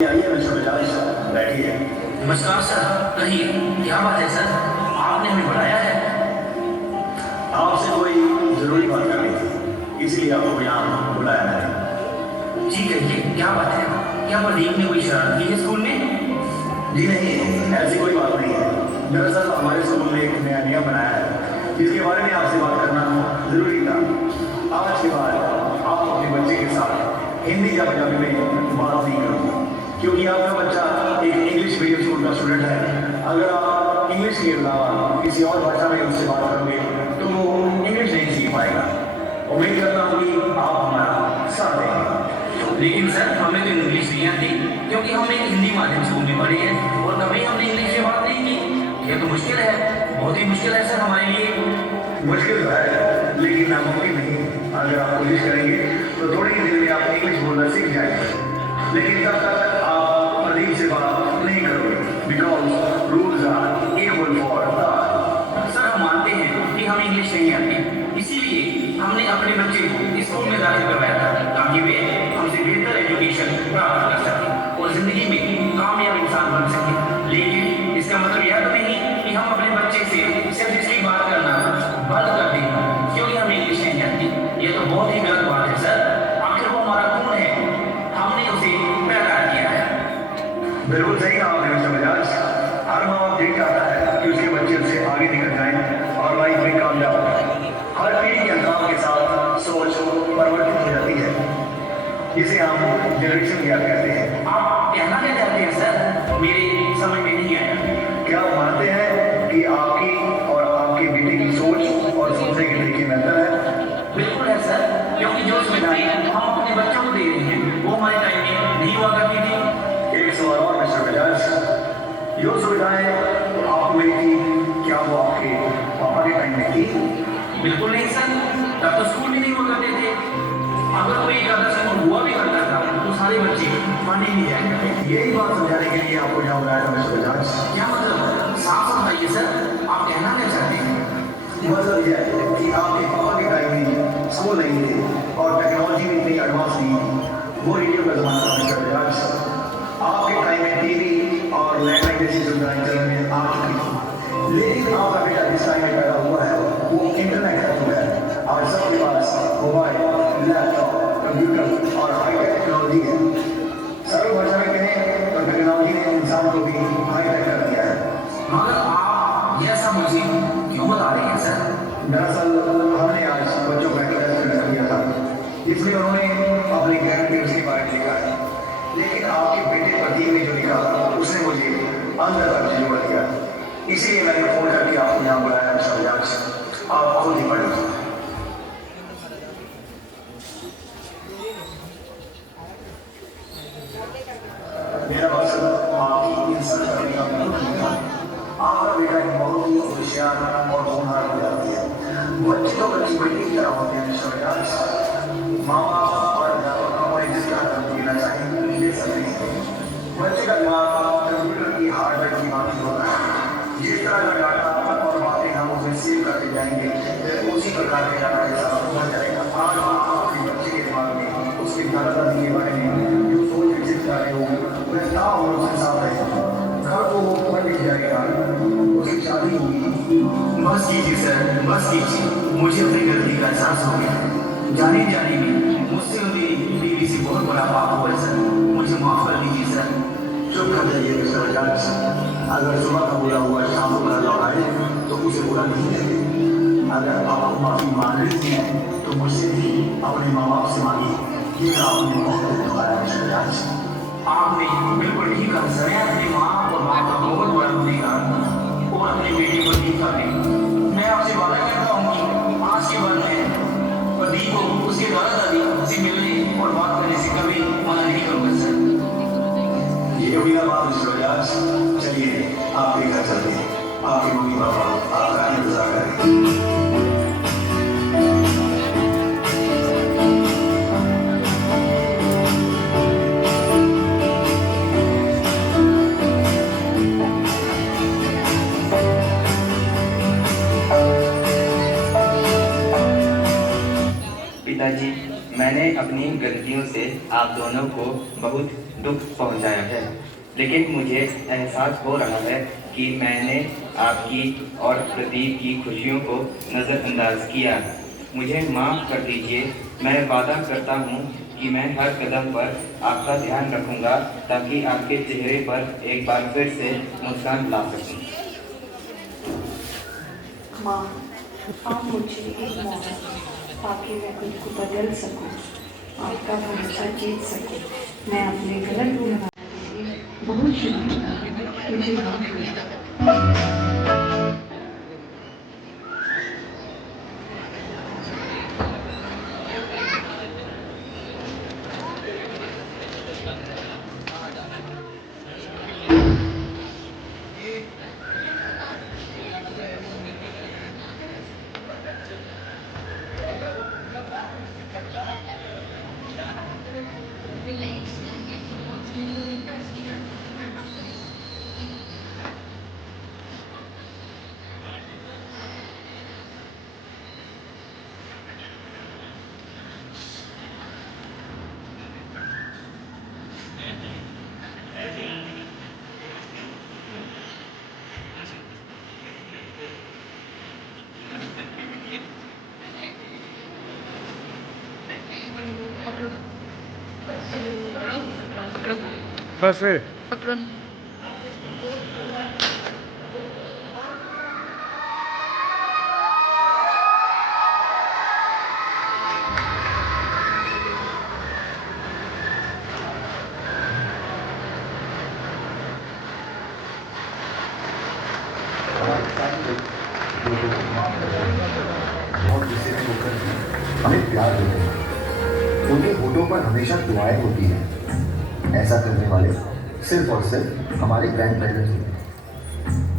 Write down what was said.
आइए मिस्टर बजाज, बैठिए। नमस्कार सर। कहिए क्या बात है सर, आपने हमें बुलाया है? आपसे कोई जरूरी बात करनी थी, इसलिए आपको यहाँ बुलाया है। जी कहिए क्या बात है? क्या प्रदीप ने कोई शरारत की है स्कूल में? जी नहीं, ऐसी कोई बात नहीं है। दरअसल हमारे स्कूल ने एक नया नियम बनाया है जिसके बारे में आपसे बात करना जरूरी था। आज के बाद आप अपने बच्चे के साथ हिंदी या पंजाबी में बात नहीं करोगे, क्योंकि आपका बच्चा एक इंग्लिश मीडियम स्कूल का स्टूडेंट है। अगर आप इंग्लिश के अलावा किसी और भाषा में उससे बात करोगे तो वो इंग्लिश नहीं सीख पाएगा। उम्मीद करता हूँ कि आप हमारा साथ देंगे। लेकिन सर हमें तो इंग्लिश नहीं आती, क्योंकि हम एक हिंदी माध्यम स्कूल में पढ़े हैं और कभी हमने इंग्लिश में बात नहीं की। ये तो मुश्किल है, बहुत ही मुश्किल है सर हमारे लिए। मुश्किल तो है, लेकिन नामुमकिन नहीं। अगर आप कोशिश करेंगे तो थोड़ी ही देर में आप इंग्लिश बोलना सीख जाएंगे। लेकिन तब तक आप प्रदीप से बात नहीं करोगे, because rules are equal for all. Sir हम मानते हैं कि हमें इंग्लिश नहीं आती, इसीलिए हमने अपने बच्चे को स्कूल में दाखिल करवाया था ताकि वे हमसे बेहतर एजुकेशन प्राप्त कर सकें और जिंदगी में कामयाब इंसान बन सकें। लेकिन इसका मतलब यह तो नहीं कि हम अपने बच्चे से सिर्फ इसलिए बात करना बंद कर दें क्योंकि हमें इंग्लिश नहीं आती। ये तो बहुत ही गलत बात है सर। आखिर वो हमारा खून है, हमने उसे पैदा किया है। बिल्कुल सही कहा आपने मिस्टर बजाज। हर माँ बाप यही चाहता है कि उसके बच्चे उससे आगे निकल जाएं और लाइफ में कामयाब हो। हर पीढ़ी के अंदाज के साथ सोच परिवर्तित हो जाती है, जिसे हम जनरेशन गैप कहते हैं। आप कहना क्या चाहते हैं सर, मेरे समझ में नहीं आया। क्या आप मानते हैं कि आपकी और आपके बेटे की सोच और सोचने के तरीके में अंतर है? बिल्कुल है सर, क्योंकि जो सुविधाएं हम अपने बच्चों को दे रहे हैं वो हमारे टाइम में नहीं हुआ करती थी। एक सवाल और मिस्टर बजाज, जो सुविधाएं आपको मिली थी क्या वो आपके पापा के टाइम में थी? बिल्कुल नहीं सर, तब तो स्कूल ही नहीं हुआ करते थे। अगर कोई अगर स्कूल हुआ भी करता था तो सारे बच्चे पढ़ने नहीं जाया करते थे। यही बात समझाने के लिए आपको यहाँ बुलाया था मिस्टर बजाज। क्या मतलब, साफ समझाइए सर, आप कहना क्या चाहते हैं? मतलब यह है कि आपके पापा के टाइम में स्कूल नहीं थे और टेक्नोलॉजी भी इतनी एडवांस नहीं थी। वो रेडियो का जमाना था मिस्टर बजाज। आपके टाइम में टीवी और लैंडलाइन जैसी सुविधाएं चलन में आ चुकी थी, लेकिन आपका बेटा जिस टाइम में पैदा हुआ है वो इंटरनेट का युग है। आज सबके पास मोबाइल, लैपटॉप, कंप्यूटर और हाईटेक टेक्नोलॉजी है। सरल भाषा में कहें तो टेक्नोलॉजी ने इंसान को भी हाईटेक कर दिया है। मगर आप यह सब मुझे क्यों बता रहे हैं सर? दरअसल हमने आज बच्चों का टेस्ट कर दिया था, जिसमें उन्होंने अपने ग्रैंड पेरेंट्स के बारे में लिखा है। लेकिन आपके बेटे प्रदीप ने जो लिखा उसने मुझे अंदर तक जोड़ दिया। इसीलिए मैंने फोन करके आपको यहाँ बुलाया मिस्टर बजाज। आप खुद ही पढ़िए। मेरा मकसद आपकी इज्जत करने का बिल्कुल नहीं था। आपका बेटा एक बहुत ही होशियार और होनहार हो जाती है। बच्चे तो बच्ची बेटी की तरह होते हैं मिस्टर बजाज। माँ बाप और अध्यापक उन्हें जिस तरह का देना चाहिए दे सकते हैं। बच्चे का दिमाग कंप्यूटर की हार्डवेयर की बात होता है। जिस तरह का डाटा और बातें हम उसे सेव करते जाएंगे उसी प्रकार के डाटा के साथ हो जाएगा। आज आप अपने बच्चे के दिमाग में उसके दादा-दादी के बारे में जो सोच विकसित कर रहे हो वह ना हो उसके साथ रहेगा। कल को वो पढ़ लिख जाएगा, उसकी शादी होगी। बस कीजिए सर, बस कीजिए। मुझे अपनी गलती का एहसास हो गया। जाने जाने में मुझसे मेरी बीवी से बहुत बड़ा पाप हुआ है सर, मुझे माफ कर दीजिए सर। चुप कर जाइए मिस्टर बजाज। अगर सुबह का बुरा हुआ शाम को बुरा लौटाए तो उसे बुरा नहीं कहते। अगर आप माफी मांग रही हैं तो मुझसे भी अपने माँ बाप से मांगिए। ये आपने बहुत धन्यवाद मिस्टर बजाज। आपने बिल्कुल ठीक कहा सर। मैं अपनी माँ और बाप का बहुत बड़ा गुनहगार और अपनी बेटी को ठीक कर दें। मैं आपसे वादा करता हूँ कि आज के बाद मैं प्रदीप को उसके दादा दादी से मिलने और बात करने से कभी मना नहीं करूँगा सर। ये हुई ना बात मिस्टर बजाज। चलिए आपके घर चलते हैं। आपके मम्मी पापा आपका इंतजार करेंगे। पिताजी, मैंने अपनी गलतियों से आप दोनों को बहुत दुख पहुंचाया है, लेकिन मुझे एहसास हो रहा है कि मैंने आपकी और प्रदीप की खुशियों को नज़रअंदाज किया। मुझे माफ़ कर दीजिए। मैं वादा करता हूँ कि मैं हर कदम पर आपका ध्यान रखूँगा ताकि आपके चेहरे पर एक बार फिर से मुस्कान ला सकूँ। माँ, आप मुझे एक मौका दें ताकि मैं खुद को बदल सकूं, आपका भरोसा जीत सकूं। मैं अपने गलत व्यवहार के लिए बहुत शुक्रिया। मुझे माफ किया। बस फिर हमारे साथ लोगों को माफ करते हैं, बहुत गुस्से में होकर भी हमें प्यार देते हैं। उनके होठों पर हमेशा दुआएं होती हैं। ऐसा करने वाले सिर्फ और सिर्फ हमारे ग्रैंड पेरेंट्स होते हैं।